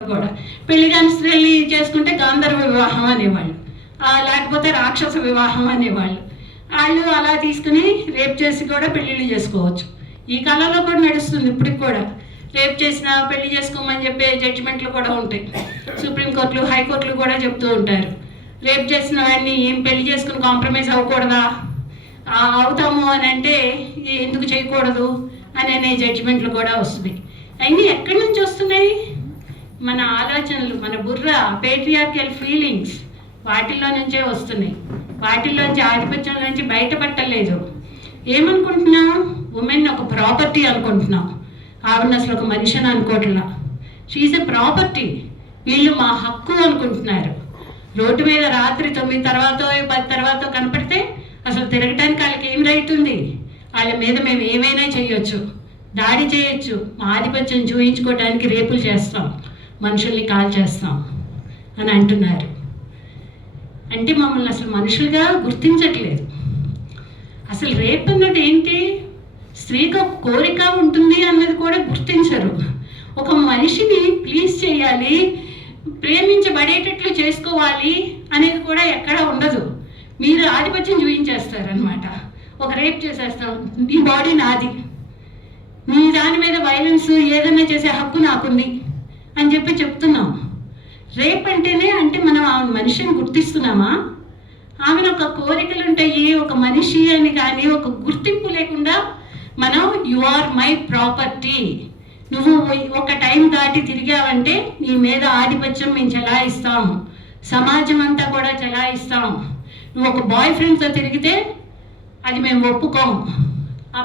కూడా పెళ్లి కాని స్త్రీలు చేసుకుంటే గాంధర్వ వివాహం అనేవాళ్ళు, లేకపోతే రాక్షస వివాహం అనేవాళ్ళు. వాళ్ళు అలా తీసుకుని రేప్ చేసి కూడా పెళ్ళిళ్ళు చేసుకోవచ్చు. ఈ కాలంలో కూడా నడుస్తుంది, ఇప్పటికి కూడా రేప్ చేసిన పెళ్లి చేసుకోమని చెప్పే జడ్జిమెంట్లు కూడా ఉంటాయి. సుప్రీంకోర్టులు, హైకోర్టులు కూడా చెప్తూ ఉంటారు, రేప్ చేసిన వాడిని ఏం పెళ్లి చేసుకుని కాంప్రమైజ్ అవ్వకూడదా, అవుతాము అని అంటే ఎందుకు చేయకూడదు అనే జడ్జిమెంట్లు కూడా వస్తుంది. అవన్నీ ఎక్కడి నుంచి వస్తున్నాయి? మన ఆలోచనలు, మన బుర్ర, పేట్రియార్కల్ ఫీలింగ్స్ వాటిల్లో నుంచే వస్తున్నాయి. వాటిల్లోంచి, ఆధిపత్యం నుంచి బయటపట్టలేదు. ఏమనుకుంటున్నాం? ఉమెన్ ఒక ప్రాపర్టీ అనుకుంటున్నాం. ఆవిడ అసలు ఒక మనిషి అని అనుకోవట్లా. She a property. వీళ్ళు మా హక్కు అనుకుంటున్నారు. రోడ్డు మీద రాత్రి 9 తర్వాత 10 తర్వాత కనపడితే అసలు తిరగటానికి వాళ్ళకి ఏం రైట్ ఉంది? వాళ్ళ మీద మేము ఏమైనా చేయొచ్చు, దాడి చేయొచ్చు, మా ఆధిపత్యం చూయించుకోవడానికి రేపులు చేస్తాం, మనుషుల్ని కాల్ చేస్తాం అని అంటున్నారు. అంటే మమ్మల్ని అసలు మనుషులుగా గుర్తించట్లేదు. అసలు రేప్ అన్నది ఏంటి? స్త్రీకి ఒక కోరిక ఉంటుంది అన్నది కూడా గుర్తించరు. ఒక మనిషిని ప్లీజ్ చేయాలి, ప్రేమించబడేటట్లు చేసుకోవాలి అనేది కూడా ఎక్కడా ఉండదు. మీరు ఆధిపత్యం చూపించేస్తారనమాట. ఒక రేప్ చేసేస్తాం, నీ బాడీ నాది, నీ దాని మీద వైలెన్స్ ఏదైనా చేసే హక్కు నాకుంది అని చెప్పి చెప్తున్నాం. రేప్ అంటేనే అంటే మనం ఆమె మనిషిని గుర్తిస్తున్నామా? ఆమెను ఒక కోరికలు ఉంటాయి, ఒక మనిషి అని కానీ ఒక గుర్తింపు లేకుండా మనం యు ఆర్ మై ప్రాపర్టీ, నువ్వు ఒక టైం దాటి తిరిగావంటే నీ మీద ఆధిపత్యం మేము చెలాయిస్తాం, సమాజం అంతా కూడా చెలాయిస్తాం. నువ్వు ఒక బాయ్ ఫ్రెండ్తో తిరిగితే అది మేము ఒప్పుకోము.